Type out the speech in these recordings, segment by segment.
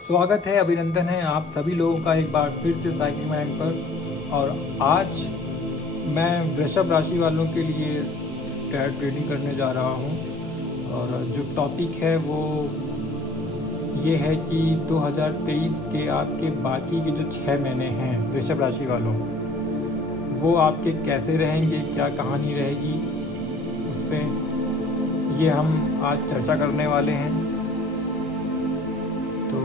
स्वागत है, अभिनंदन है आप सभी लोगों का एक बार फिर से साइकिल माइंड पर। और आज मैं वृषभ राशि वालों के लिए टैरोट रीडिंग करने जा रहा हूँ। और जो टॉपिक है वो ये है कि 2023 के आपके बाकी के जो 6 महीने हैं वृषभ राशि वालों, वो आपके कैसे रहेंगे, क्या कहानी रहेगी, उस पर ये हम आज चर्चा करने वाले हैं। तो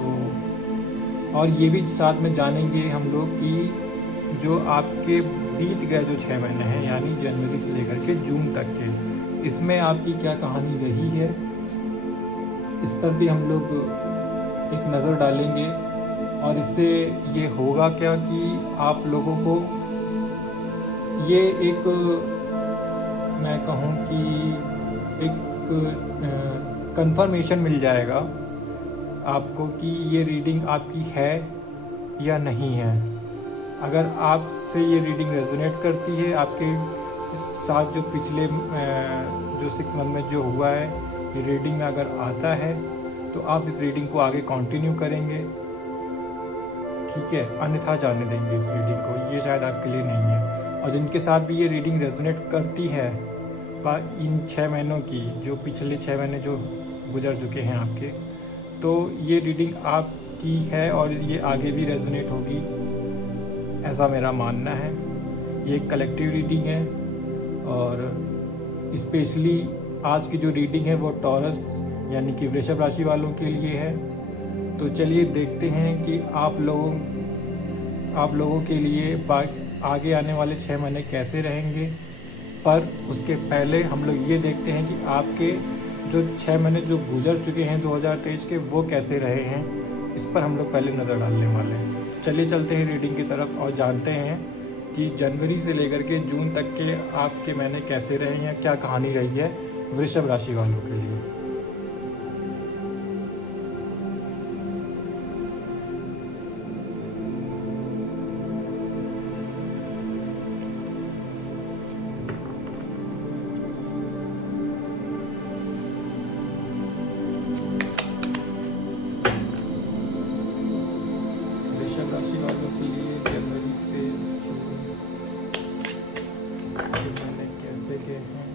और ये भी साथ में जानेंगे हम लोग कि जो आपके बीत गए जो 6 महीने हैं, यानी जनवरी से लेकर के जून तक के, इसमें आपकी क्या कहानी रही है, इस पर भी हम लोग एक नज़र डालेंगे। और इससे ये होगा क्या कि आप लोगों को ये एक, मैं कहूँ कि एक कंफर्मेशन मिल जाएगा आपको कि ये रीडिंग आपकी है या नहीं है। अगर आपसे ये रीडिंग रेजोनेट करती है, आपके साथ जो पिछले जो 6 मंथ में जो हुआ है, ये रीडिंग में अगर आता है तो आप इस रीडिंग को आगे कंटिन्यू करेंगे, ठीक है, अन्यथा जाने देंगे इस रीडिंग को, ये शायद आपके लिए नहीं है। और जिनके साथ भी ये रीडिंग रेजोनेट करती है इन 6 महीनों की, जो पिछले 6 महीने जो गुजर चुके हैं आपके, तो ये रीडिंग आपकी है और ये आगे भी रेजोनेट होगी, ऐसा मेरा मानना है। ये एक कलेक्टिव रीडिंग है और स्पेशली आज की जो रीडिंग है वो टॉरस यानी कि वृषभ राशि वालों के लिए है। तो चलिए देखते हैं कि आप लोगों के लिए आगे आने वाले 6 महीने कैसे रहेंगे। पर उसके पहले हम लोग ये देखते हैं कि आपके जो 6 महीने जो गुजर चुके हैं 2023 के, वो कैसे रहे हैं, इस पर हम लोग पहले नज़र डालने वाले हैं। चलिए चलते हैं रीडिंग की तरफ और जानते हैं कि जनवरी से लेकर के जून तक के आपके महीने कैसे रहे हैं, क्या कहानी रही है वृषभ राशि वालों के लिए। वृषभ राशि वालों के लिए जनवरी से जून के महीने कैसे गए हैं,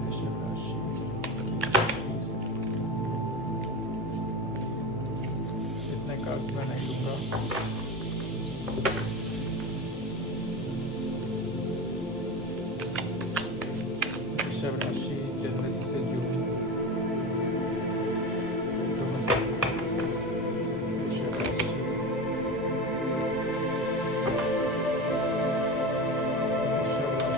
वृषभ राशि इतने कार्ड्स मैं नहीं लूँगा। वृषभ राशि जनवरी से जून 2023। वृषभ राशि, वृषभ राशि जनवरी से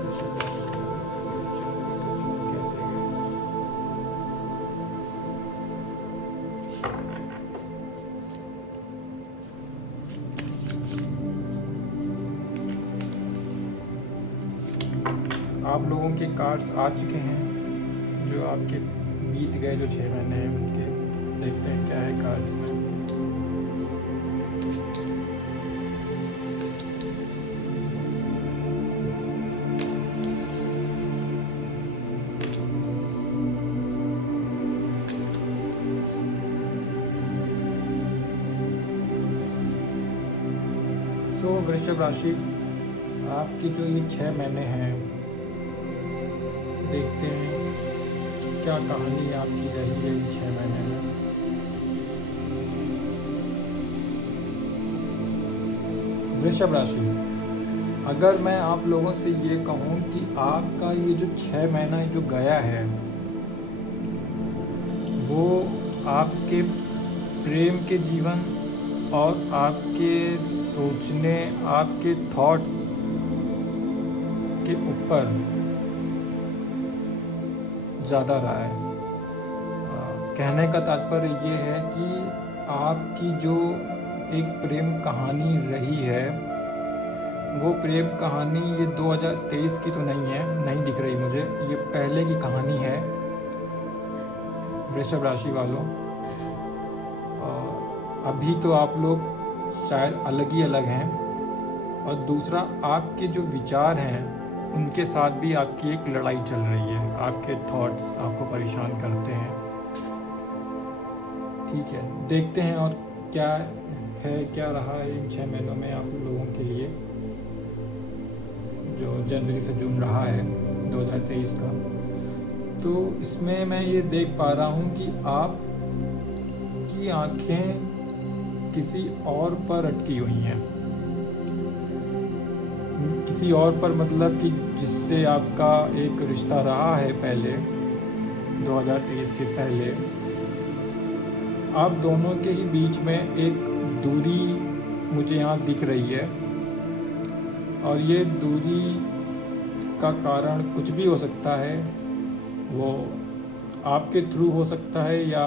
जून। वृषभ राशि जनवरी से जून कैसे गए। आप लोगों के कार्ड्स आ चुके हैं जो आपके बीत गए जो 6 महीने हैं उनके। देखते हैं क्या है कार्ड्स में। तो वृषभ राशि, आपकी जो ये 6 महीने हैं, देखते हैं क्या कहानी आपकी रही है इन 6 महीने में। वृषभ राशि, अगर मैं आप लोगों से ये कहूँ कि आपका ये जो 6 महीना जो गया है, वो आपके प्रेम के जीवन और आपके सोचने, आपके थॉट्स के ऊपर ज़्यादा रहा है। कहने का तात्पर्य ये है कि आपकी जो एक प्रेम कहानी रही है वो प्रेम कहानी ये 2023 की तो नहीं है, नहीं दिख रही मुझे, ये पहले की कहानी है वृषभ राशि वालों। अभी तो आप लोग शायद अलग ही अलग हैं, और दूसरा आपके जो विचार हैं उनके साथ भी आपकी एक लड़ाई चल रही है। आपके थॉट्स आपको परेशान करते हैं। ठीक है, देखते हैं और क्या है, क्या रहा है इन 6 महीनों में आप लोगों के लिए, जो जनवरी से जून रहा है 2023 का। तो इसमें मैं ये देख पा रहा हूँ कि आप की आंखें किसी और पर अटकी हुई हैं। किसी और पर मतलब कि जिससे आपका एक रिश्ता रहा है पहले 2023 के पहले, आप दोनों के ही बीच में एक दूरी मुझे यहाँ दिख रही है। और ये दूरी का कारण कुछ भी हो सकता है, वो आपके थ्रू हो सकता है या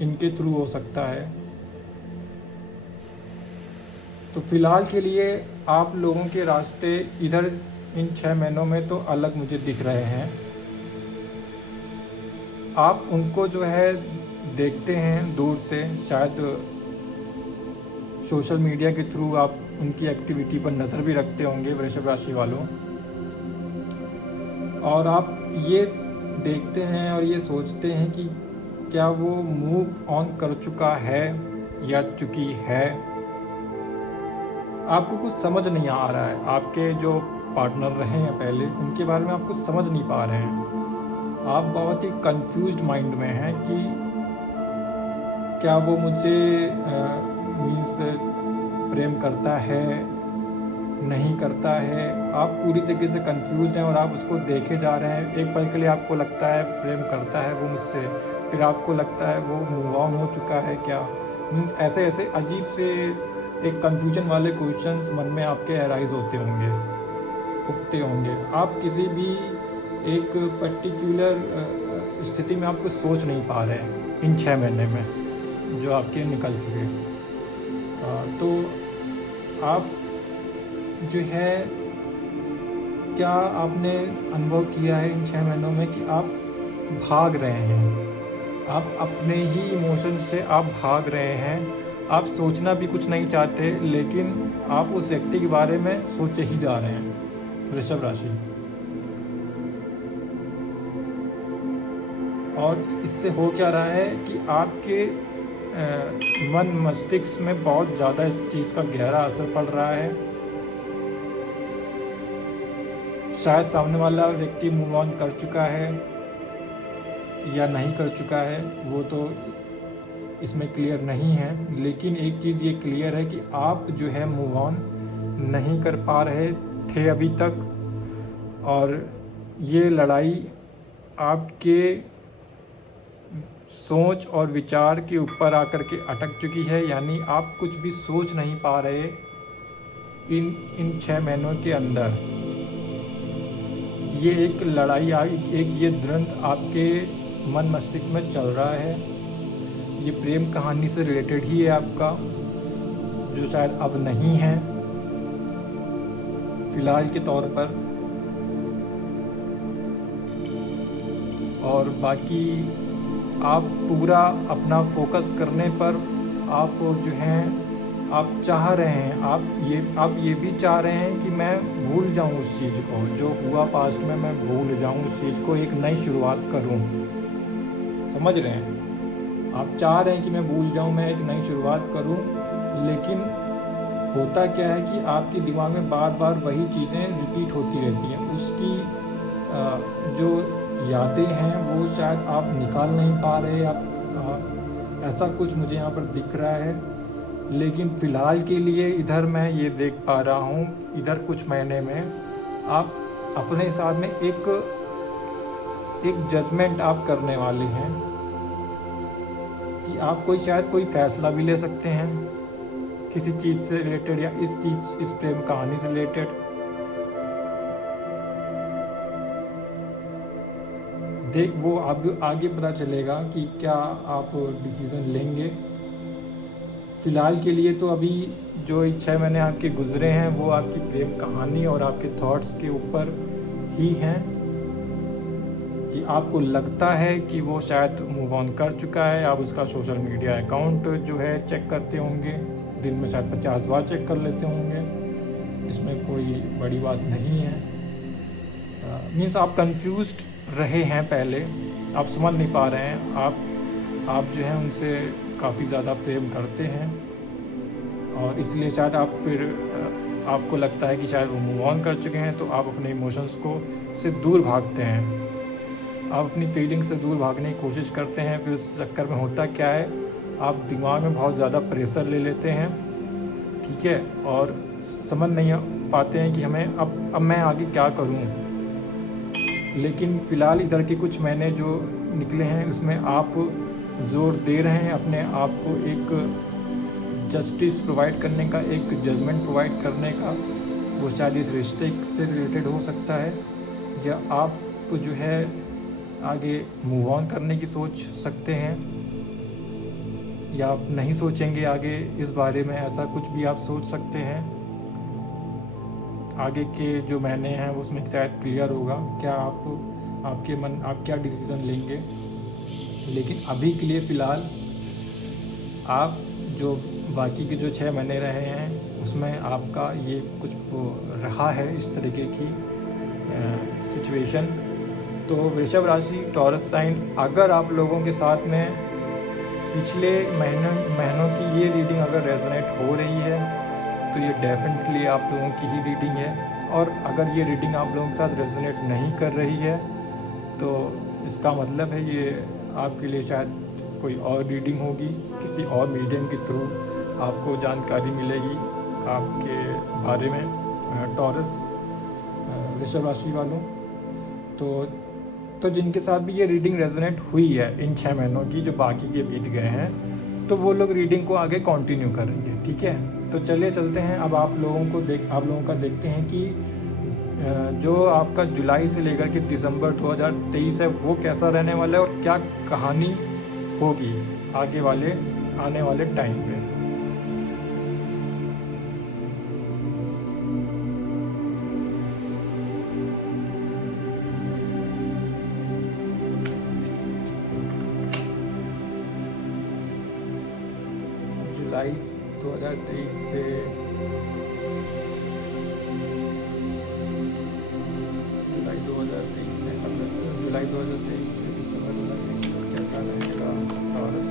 इनके थ्रू हो सकता है। तो फ़िलहाल के लिए आप लोगों के रास्ते इधर इन 6 महीनों में तो अलग मुझे दिख रहे हैं। आप उनको जो है देखते हैं दूर से, शायद सोशल मीडिया के थ्रू आप उनकी एक्टिविटी पर नज़र भी रखते होंगे वृषभ राशि वालों, और आप ये देखते हैं और ये सोचते हैं कि क्या वो मूव ऑन कर चुका है या चुकी है। आपको कुछ समझ नहीं आ रहा है, आपके जो पार्टनर रहे हैं पहले उनके बारे में आप कुछ समझ नहीं पा रहे हैं। आप बहुत ही कंफ्यूज्ड माइंड में हैं कि क्या वो मुझे मीन्स प्रेम करता है, नहीं करता है। आप पूरी तरीके से कंफ्यूज्ड हैं और आप उसको देखे जा रहे हैं। एक पल के लिए आपको लगता है प्रेम करता है वो मुझसे, फिर आपको लगता है वो मूव ऑन हो चुका है क्या। मीन्स ऐसे ऐसे अजीब से एक कंफ्यूजन वाले क्वेश्चंस मन में आपके अराइज होते होंगे, उठते होंगे। आप किसी भी एक पर्टिकुलर स्थिति में आप कुछ सोच नहीं पा रहे हैं इन 6 महीने में जो आपके निकल चुके हैं। तो आप जो है, क्या आपने अनुभव किया है इन 6 महीनों में कि आप भाग रहे हैं, आप अपने ही इमोशन से आप भाग रहे हैं। आप सोचना भी कुछ नहीं चाहते, लेकिन आप उस व्यक्ति के बारे में सोचे ही जा रहे हैं वृषभ राशि। और इससे हो क्या रहा है कि आपके मन मस्तिष्क में बहुत ज़्यादा इस चीज़ का गहरा असर पड़ रहा है। शायद सामने वाला व्यक्ति मूव ऑन कर चुका है या नहीं कर चुका है, वो तो इसमें क्लियर नहीं है। लेकिन एक चीज़ ये क्लियर है कि आप जो है मूव ऑन नहीं कर पा रहे थे अभी तक, और ये लड़ाई आपके सोच और विचार के ऊपर आकर के अटक चुकी है। यानी आप कुछ भी सोच नहीं पा रहे इन 6 महीनों के अंदर। ये एक लड़ाई, एक ये द्वंद्व आपके मन मस्तिष्क में चल रहा है। ये प्रेम कहानी से रिलेटेड ही है आपका, जो शायद अब नहीं है फिलहाल के तौर पर। और बाकी आप पूरा अपना फोकस करने पर आप जो हैं, आप चाह रहे हैं, आप ये भी चाह रहे हैं कि मैं भूल जाऊं उस चीज़ को, जो हुआ पास्ट में मैं भूल जाऊं उस चीज़ को, एक नई शुरुआत करूं। समझ रहे हैं? आप चाह रहे हैं कि मैं भूल जाऊं, मैं एक नई शुरुआत करूं, लेकिन होता क्या है कि आपके दिमाग में बार बार वही चीज़ें रिपीट होती रहती हैं। उसकी जो यादें हैं वो शायद आप निकाल नहीं पा रहे। आप ऐसा कुछ मुझे यहाँ पर दिख रहा है। लेकिन फ़िलहाल के लिए इधर मैं ये देख पा रहा हूँ, इधर कुछ महीने में आप अपने साथ में एक जजमेंट आप करने वाले हैं कि आप शायद कोई फ़ैसला भी ले सकते हैं किसी चीज़ से रिलेटेड, या इस प्रेम कहानी से रिलेटेड। वो आगे पता चलेगा कि क्या आप डिसीज़न लेंगे। फ़िलहाल के लिए तो अभी जो 6 महीने आपके गुजरे हैं वो आपकी प्रेम कहानी और आपके थॉट्स के ऊपर ही हैं कि आपको लगता है कि वो शायद मूव ऑन कर चुका है। आप उसका सोशल मीडिया अकाउंट जो है चेक करते होंगे, दिन में शायद 50 बार चेक कर लेते होंगे, इसमें कोई बड़ी बात नहीं है। मीन्स आप कंफ्यूज्ड रहे हैं पहले, आप समझ नहीं पा रहे हैं, आप जो है उनसे काफ़ी ज़्यादा प्रेम करते हैं और इसलिए शायद आप फिर आपको लगता है कि शायद वो मूव ऑन कर चुके हैं, तो आप अपने इमोशंस को से दूर भागते हैं, आप अपनी फीलिंग्स से दूर भागने की कोशिश करते हैं। फिर उस चक्कर में होता क्या है, आप दिमाग में बहुत ज़्यादा प्रेशर ले लेते हैं, ठीक है, और समझ नहीं पाते हैं कि हमें अब मैं आगे क्या करूं। लेकिन फ़िलहाल इधर के कुछ महीने जो निकले हैं उसमें आप ज़ोर दे रहे हैं अपने आप को एक जस्टिस प्रोवाइड करने का, एक जजमेंट प्रोवाइड करने का। वो शायद इस रिश्ते से रिलेटेड हो सकता है, या आप जो है आगे मूव ऑन करने की सोच सकते हैं, या आप नहीं सोचेंगे आगे इस बारे में, ऐसा कुछ भी आप सोच सकते हैं। आगे के जो महीने हैं उसमें शायद क्लियर होगा क्या आप क्या डिसीज़न लेंगे। लेकिन अभी के लिए फ़िलहाल आप जो बाकी के जो 6 महीने रहे हैं उसमें आपका ये कुछ रहा है इस तरीके की सिचुएशन। तो वृषभ राशि, टॉरस साइन, अगर आप लोगों के साथ में पिछले महीनों की ये रीडिंग अगर रेजोनेट हो रही है तो ये डेफिनेटली आप लोगों की ही रीडिंग है। और अगर ये रीडिंग आप लोगों के साथ रेजोनेट नहीं कर रही है तो इसका मतलब है ये आपके लिए शायद कोई और रीडिंग होगी, किसी और मीडियम के थ्रू आपको जानकारी मिलेगी आपके बारे में। टॉरस वृषभ राशि वालों, तो जिनके साथ भी ये रीडिंग रेजोनेट हुई है इन 6 महीनों की जो बाकी के बीत गए हैं, तो वो लोग रीडिंग को आगे कंटिन्यू करेंगे, ठीक है। तो चलिए चलते हैं अब आप लोगों का देखते हैं कि जो आपका जुलाई से लेकर के दिसंबर 2023 है वो कैसा रहने वाला है और क्या कहानी होगी आने वाले टाइम पे। जुलाई 2023 से जुलाई 2023 से दिसंबर 2023 तक कैसा रहेगा टॉरस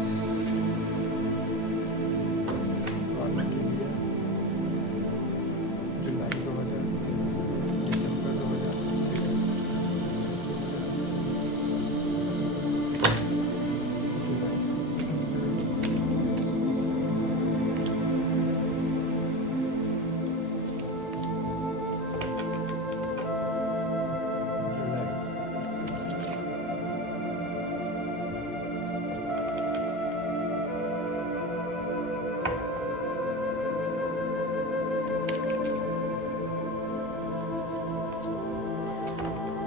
वालों के लिए। जुलाई 2023 दिसंबर 2023 जुलाई से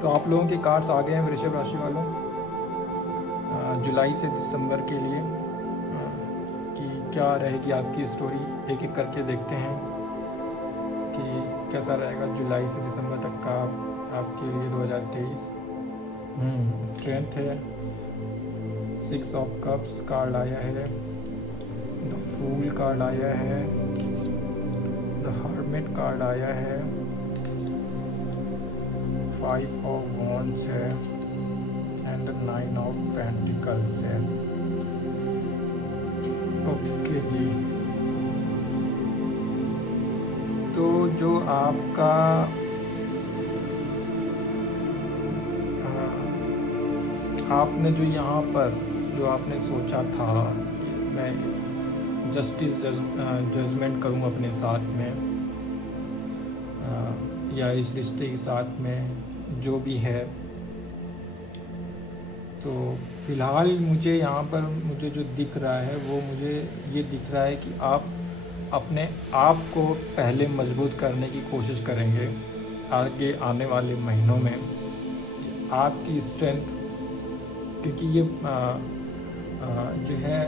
तो आप लोगों के कार्ड्स आ गए हैं वृषभ राशि वालों जुलाई से दिसंबर के लिए कि क्या रहेगी आपकी स्टोरी। एक एक करके देखते हैं कि कैसा रहेगा जुलाई से दिसंबर तक का आपके लिए 2023। स्ट्रेंथ है, 6 ऑफ कप्स कार्ड आया है, द फूल कार्ड आया है, द हर्मिट कार्ड आया है, 5 ऑफ वॉन्ड्स है एंड 9 ऑफ पेंटिकल्स है। ओके जी, तो जो आपका आपने जो यहाँ पर जो आपने सोचा था मैं जजमेंट करूँ अपने साथ में या इस रिश्ते के साथ में जो भी है, तो फ़िलहाल मुझे यहाँ पर मुझे जो दिख रहा है वो मुझे ये दिख रहा है कि आप अपने आप को पहले मजबूत करने की कोशिश करेंगे आगे आने वाले महीनों में। आपकी स्ट्रेंथ, क्योंकि ये जो है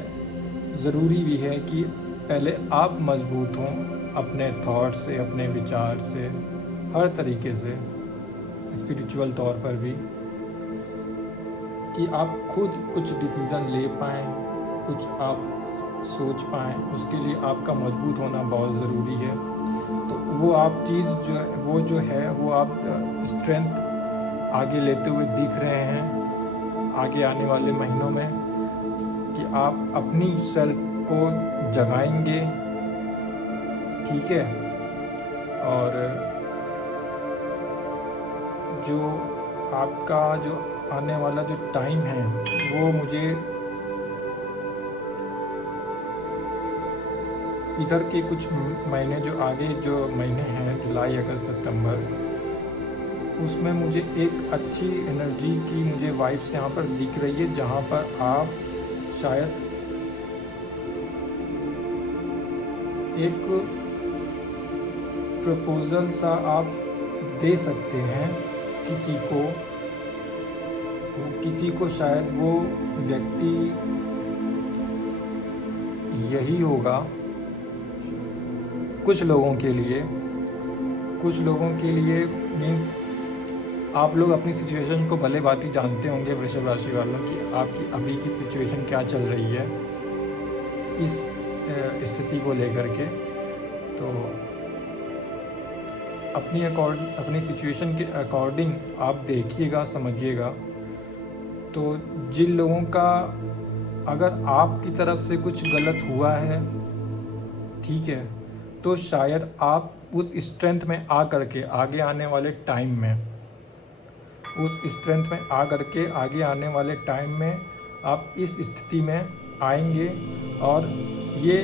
ज़रूरी भी है कि पहले आप मजबूत हों अपने थॉट से, अपने विचार से, हर तरीके से, स्पिरिचुअल तौर पर भी, कि आप खुद कुछ डिसीज़न ले पाएँ, कुछ आप सोच पाएँ। उसके लिए आपका मजबूत होना बहुत ज़रूरी है। तो वो आप चीज़ जो है वो आप स्ट्रेंथ आगे लेते हुए दिख रहे हैं आगे आने वाले महीनों में, कि आप अपनी सेल्फ को जगाएंगे, ठीक है। और जो आपका जो आने वाला जो टाइम है वो मुझे इधर के कुछ महीने जो आगे जो महीने हैं, जुलाई, अगस्त, सितंबर, उसमें मुझे एक अच्छी एनर्जी की मुझे वाइब्स यहाँ पर दिख रही है, जहाँ पर आप शायद एक प्रपोजल सा आप दे सकते हैं किसी को शायद वो व्यक्ति यही होगा। कुछ लोगों के लिए मीन्स आप लोग अपनी सिचुएशन को भले बात ही जानते होंगे वृषभ राशि वालों की, आपकी अभी की सिचुएशन क्या चल रही है इस स्थिति को लेकर के। तो अपनी सिचुएशन के अकॉर्डिंग आप देखिएगा, समझिएगा। तो जिन लोगों का अगर आपकी तरफ से कुछ गलत हुआ है, ठीक है, तो शायद आप उस स्ट्रेंथ में आ करके आगे आने वाले टाइम में आप इस स्थिति में आएंगे। और ये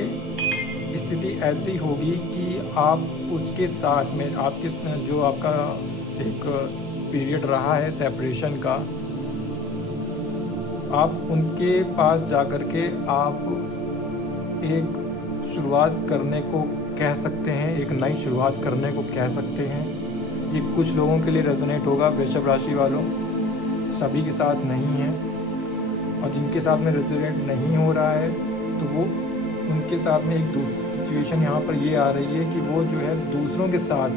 स्थिति ऐसी होगी कि आप उसके साथ में आपके जो आपका एक पीरियड रहा है सेपरेशन का, आप उनके पास जाकर के आप एक शुरुआत करने को कह सकते हैं, एक नई शुरुआत करने को कह सकते हैं। ये कुछ लोगों के लिए रेजोनेट होगा वृषभ राशि वालों, सभी के साथ नहीं है। और जिनके साथ में रेजोनेट नहीं हो रहा है तो वो उनके साथ में एक दूसरी सिचुएशन यहाँ पर ये आ रही है कि वो जो है दूसरों के साथ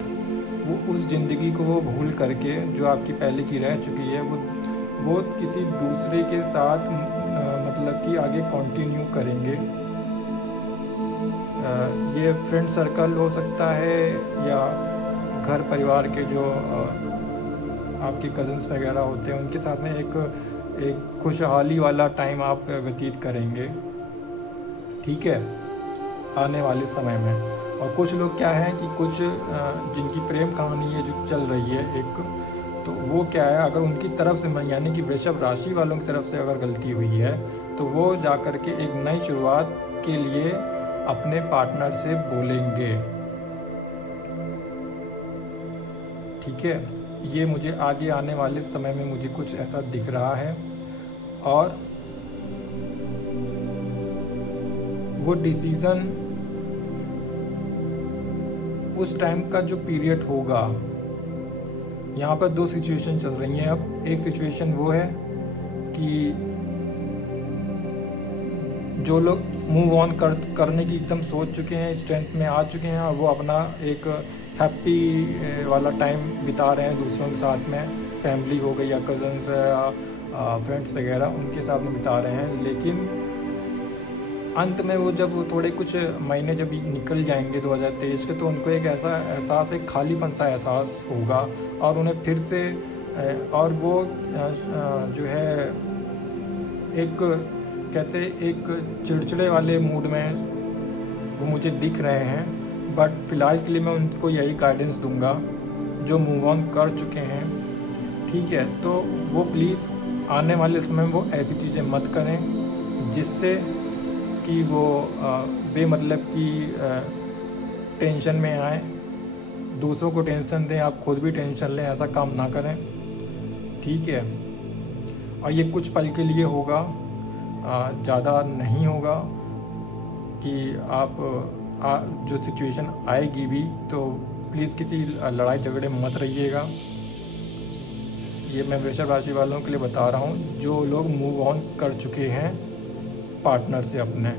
वो उस ज़िंदगी को वो भूल करके जो आपकी पहले की रह चुकी है वो किसी दूसरे के साथ मतलब कि आगे कंटिन्यू करेंगे। ये फ्रेंड सर्कल हो सकता है या घर परिवार के जो आपके कज़न्स वगैरह होते हैं उनके साथ में एक खुशहाली वाला टाइम आप व्यतीत करेंगे, ठीक है, आने वाले समय में। और कुछ लोग क्या हैं कि कुछ जिनकी प्रेम कहानी है जो चल रही है एक, तो वो क्या है, अगर उनकी तरफ से यानी कि वृषभ राशि वालों की तरफ से अगर गलती हुई है तो वो जा कर के एक नई शुरुआत के लिए अपने पार्टनर से बोलेंगे, ठीक है। ये मुझे आगे आने वाले समय में मुझे कुछ ऐसा दिख रहा है। और वो डिसीज़न उस टाइम का जो पीरियड होगा, यहाँ पर दो सिचुएशन चल रही हैं। अब एक सिचुएशन वो है कि जो लोग मूव ऑन करने की एकदम सोच चुके हैं, स्ट्रेंथ में आ चुके हैं और वो अपना एक हैप्पी वाला टाइम बिता रहे हैं दूसरों के साथ में, फैमिली हो गई या कज़न्स या फ्रेंड्स वगैरह, उनके साथ में बिता रहे हैं। लेकिन अंत में वो जब थोड़े कुछ महीने जब निकल जाएंगे 2023 के, तो उनको एक ऐसा एहसास, एक खालीपन सा एहसास होगा और उन्हें फिर से और वो जो है एक कहते एक चिड़चिड़े वाले मूड में वो मुझे दिख रहे हैं। बट फ़िलहाल के लिए मैं उनको यही गाइडेंस दूंगा जो मूव ऑन कर चुके हैं, ठीक है। तो वो प्लीज़ आने वाले समय में वो ऐसी चीज़ें मत करें जिससे कि वो बेमतलब की टेंशन में आए, दूसरों को टेंशन दें, आप खुद भी टेंशन लें, ऐसा काम ना करें, ठीक है। और ये कुछ पल के लिए होगा, ज़्यादा नहीं होगा कि आप जो सिचुएशन आएगी भी तो प्लीज़ किसी लड़ाई झगड़े में मत रहिएगा। ये मैं वृषभ राशि वालों के लिए बता रहा हूँ जो लोग मूव ऑन कर चुके हैं पार्टनर से अपने,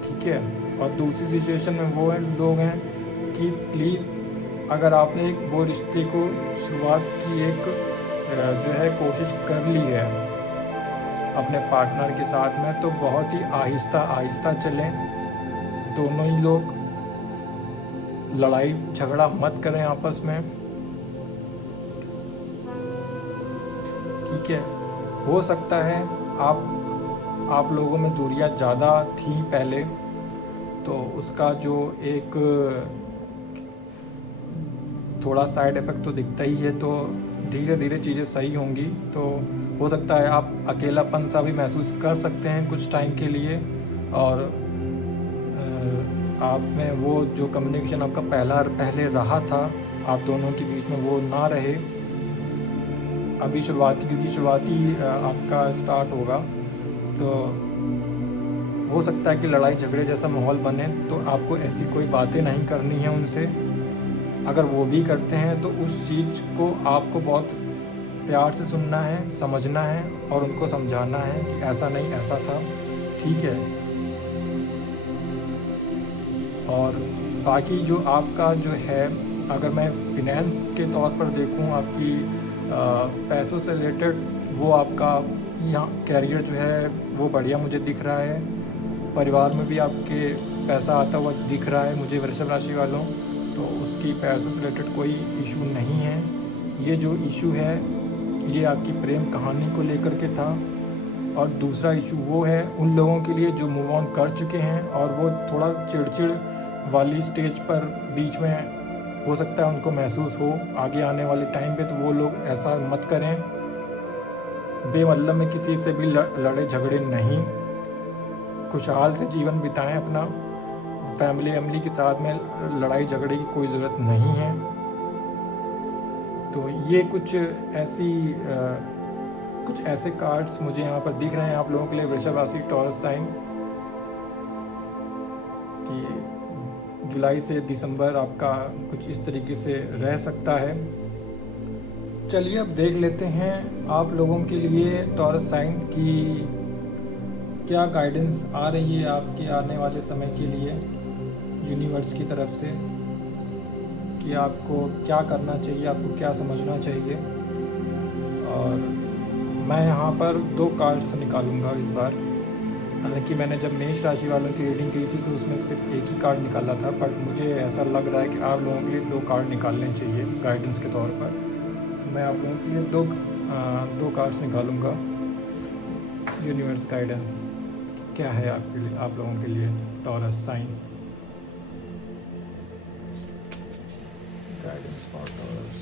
ठीक है। और दूसरी सिचुएशन में वो लोग हैं कि प्लीज़ अगर आपने वो रिश्ते को शुरुआत की एक जो है कोशिश कर ली है अपने पार्टनर के साथ में, तो बहुत ही आहिस्ता आहिस्ता चलें। दोनों ही लोग लड़ाई झगड़ा मत करें आपस में, ठीक है। हो सकता है आप लोगों में दूरियां ज़्यादा थी पहले, तो उसका जो एक थोड़ा साइड इफ़ेक्ट तो दिखता ही है, तो धीरे धीरे चीज़ें सही होंगी। तो हो सकता है आप अकेलापन सा भी महसूस कर सकते हैं कुछ टाइम के लिए, और आप में वो जो कम्युनिकेशन आपका पहले रहा था आप दोनों के बीच में, वो ना रहे अभी शुरुआती, क्योंकि शुरुआती आपका स्टार्ट होगा, तो हो सकता है कि लड़ाई झगड़े जैसा माहौल बने। तो आपको ऐसी कोई बातें नहीं करनी है उनसे। अगर वो भी करते हैं तो उस चीज़ को आपको बहुत प्यार से सुनना है, समझना है और उनको समझाना है कि ऐसा नहीं ऐसा था, ठीक है। और बाकी जो आपका जो है, अगर मैं फिनेंस के तौर पर देखूं, आपकी पैसों से रिलेटेड वो आपका यहाँ कैरियर जो है वो बढ़िया मुझे दिख रहा है। परिवार में भी आपके पैसा आता हुआ दिख रहा है मुझे वृषभ राशि वालों, तो उसकी पैसों से रिलेटेड कोई इशू नहीं है। ये जो इशू है ये आपकी प्रेम कहानी को लेकर के था, और दूसरा इशू वो है उन लोगों के लिए जो मूव ऑन कर चुके हैं और वो थोड़ा चिड़चिड़ वाली स्टेज पर बीच में हो सकता है उनको महसूस हो आगे आने वाले टाइम पे। तो वो लोग ऐसा मत करें, बेमतलब में किसी से भी लड़े झगड़े नहीं, खुशहाल से जीवन बिताएं अपना। फैमिली के साथ में लड़ाई झगड़े की कोई ज़रूरत नहीं है। तो ये कुछ ऐसे कार्ड्स मुझे यहाँ पर दिख रहे हैं आप लोगों के लिए, वृषभ राशि टॉरस साइन, कि जुलाई से दिसंबर आपका कुछ इस तरीके से रह सकता है। चलिए अब देख लेते हैं आप लोगों के लिए टॉरस साइन की क्या गाइडेंस आ रही है आपके आने वाले समय के लिए यूनिवर्स की तरफ से, कि आपको क्या करना चाहिए, आपको क्या समझना चाहिए। और मैं यहाँ पर 2 कार्ड्स निकालूंगा इस बार। हालांकि मैंने जब मेष राशि वालों की रीडिंग की थी तो उसमें सिर्फ एक ही कार्ड निकाला था, बट मुझे ऐसा लग रहा है कि आप लोगों के लिए 2 कार्ड निकालने चाहिए गाइडेंस के तौर पर। मैं आप लोगों के लिए दो कार्ड्स निकालूंगा। यूनिवर्स गाइडेंस क्या है आपके लिए, आप लोगों के लिए Taurus sign. Guidance for Taurus.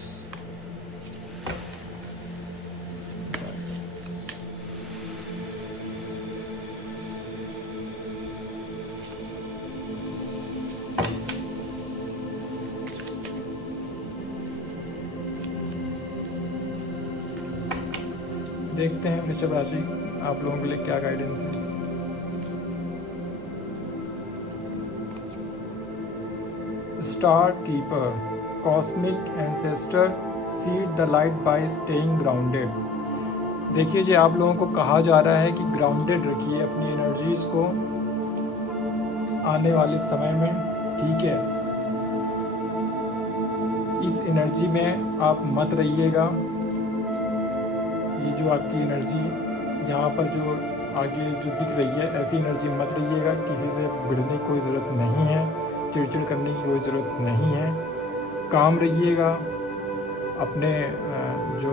देखते हैं वृषभ राशि आप लोगों के लिए क्या गाइडेंस है। Star keeper, cosmic ancestor, seed the light by staying grounded. देखिए जी, आप लोगों को कहा जा रहा है कि ग्राउंडेड रखिए अपनी एनर्जीज को आने वाले समय में, ठीक है। इस एनर्जी में आप मत रहिएगा। ये जो आपकी एनर्जी यहाँ पर जो आगे जो दिख रही है, ऐसी एनर्जी मत रहिएगा। किसी से भिड़ने की कोई ज़रूरत नहीं है, चिड़चिड़ करने की कोई ज़रूरत नहीं है। काम रहिएगा, अपने जो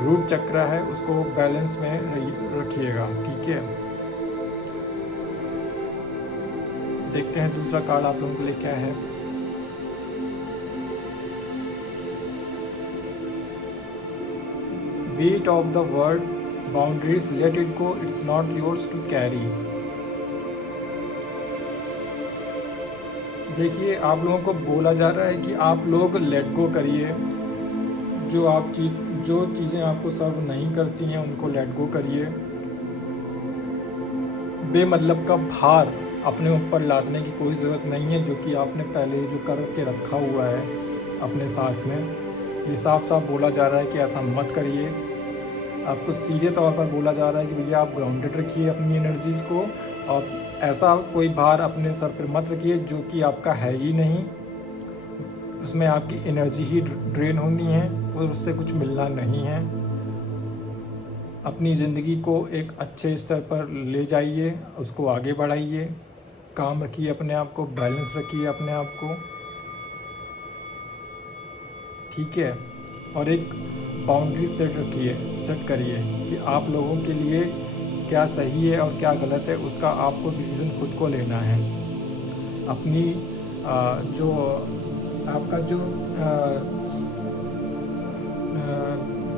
रूट चक्र है उसको बैलेंस में रखिएगा, ठीक है। देखते हैं दूसरा कार्ड आप लोगों के लिए क्या है। Weight of the world, boundaries, let it go, it's not yours to carry। देखिए, आप लोगों को बोला जा रहा है कि आप लोग लेट गो करिए। जो चीज़ें आपको सर्व नहीं करती हैं उनको लेट गो करिए। बेमतलब का भार अपने ऊपर लादने की कोई ज़रूरत नहीं है, जो कि आपने पहले जो कर के रखा हुआ है अपने साथ में। ये साफ साफ बोला जा रहा है कि ऐसा मत करिए। आपको सीधे तौर पर बोला जा रहा है कि भैया आप ग्राउंडेड रखिए अपनी एनर्जीज़ को, और ऐसा कोई भार अपने सर पर मत रखिए जो कि आपका है ही नहीं। उसमें आपकी एनर्जी ही ड्रेन होनी है और उससे कुछ मिलना नहीं है। अपनी ज़िंदगी को एक अच्छे स्तर पर ले जाइए, उसको आगे बढ़ाइए, काम रखिए अपने आप को, बैलेंस रखिए अपने आप को, ठीक है। और एक बाउंड्री सेट करिए कि आप लोगों के लिए क्या सही है और क्या गलत है, उसका आपको डिसीज़न खुद को लेना है। अपनी जो आपका जो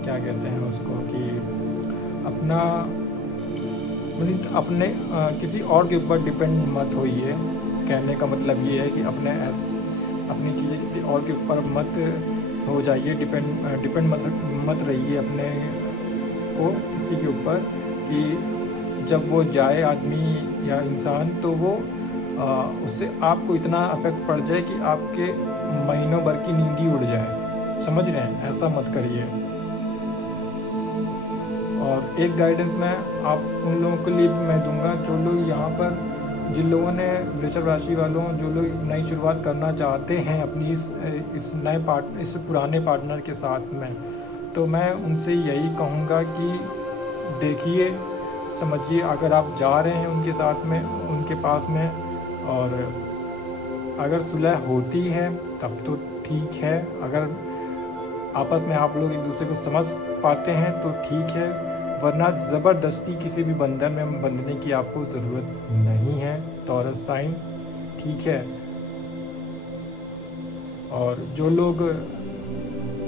क्या कहते हैं उसको कि अपना मीन्स अपने किसी और के ऊपर डिपेंड मत होइए। कहने का मतलब ये है कि अपनी चीज़ें किसी और के ऊपर मत हो जाइए, डिपेंड मत रहिए अपने को किसी के ऊपर, कि जब वो जाए आदमी या इंसान तो वो उससे आपको इतना अफेक्ट पड़ जाए कि आपके महीनों भर की नींद ही उड़ जाए। समझ रहे हैं? ऐसा मत करिए। और एक गाइडेंस मैं आप उन लोगों के लिए भी मैं दूंगा जो लोग यहाँ पर, जिन लोगों ने वृषभ राशि वालों, जो लोग नई शुरुआत करना चाहते हैं अपनी इस पुराने पार्टनर के साथ में, तो मैं उनसे यही कहूँगा कि देखिए, समझिए, अगर आप जा रहे हैं उनके साथ में, उनके पास में, और अगर सुलह होती है तब तो ठीक है। अगर आपस में आप लोग एक दूसरे को समझ पाते हैं तो ठीक है, वरना ज़बरदस्ती किसी भी बंधन में बंधने की आपको ज़रूरत नहीं है। टॉरस साइन, ठीक है। और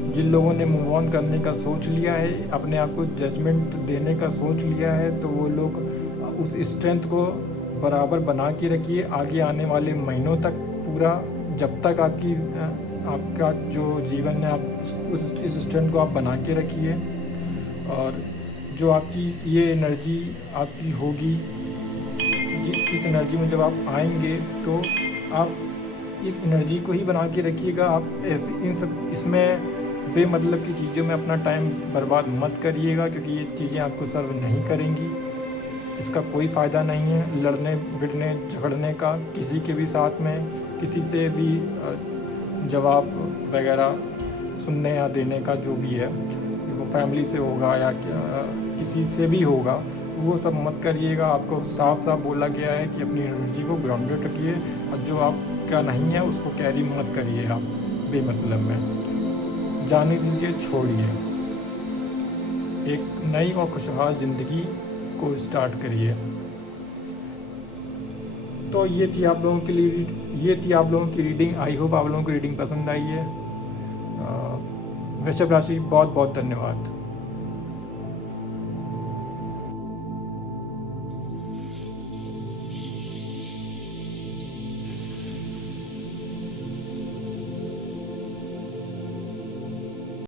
जिन लोगों ने मूव ऑन करने का सोच लिया है, अपने आप को जजमेंट देने का सोच लिया है, तो वो लोग उस स्ट्रेंथ को बराबर बना के रखिए आगे आने वाले महीनों तक पूरा, जब तक आपका जो जीवन है, आप इस स्ट्रेंथ को आप बना के रखिए। और जो आपकी ये एनर्जी आपकी होगी, इस एनर्जी में जब आप आएंगे तो आप इस एनर्जी को ही बना के रखिएगा। आप ऐसे इसमें बेमतलब की चीज़ों में अपना टाइम बर्बाद मत करिएगा, क्योंकि ये चीज़ें आपको सर्व नहीं करेंगी। इसका कोई फ़ायदा नहीं है लड़ने भिड़ने झगड़ने का, किसी के भी साथ में, किसी से भी जवाब वगैरह सुनने या देने का, जो भी है वो फैमिली से होगा या किसी से भी होगा, वो सब मत करिएगा। आपको साफ साफ बोला गया है कि अपनी एनर्जी को ग्राउंडेड रखिए, और जो आपका नहीं है उसको कैरी मत करिए आप बेमतलब में, जाने दीजिए, छोड़िए। एक नई और खुशहाल ज़िंदगी को स्टार्ट करिए। तो ये थी आप लोगों की रीडिंग। आई होप आप लोगों को रीडिंग पसंद आई है। वृषभ राशि, बहुत बहुत धन्यवाद।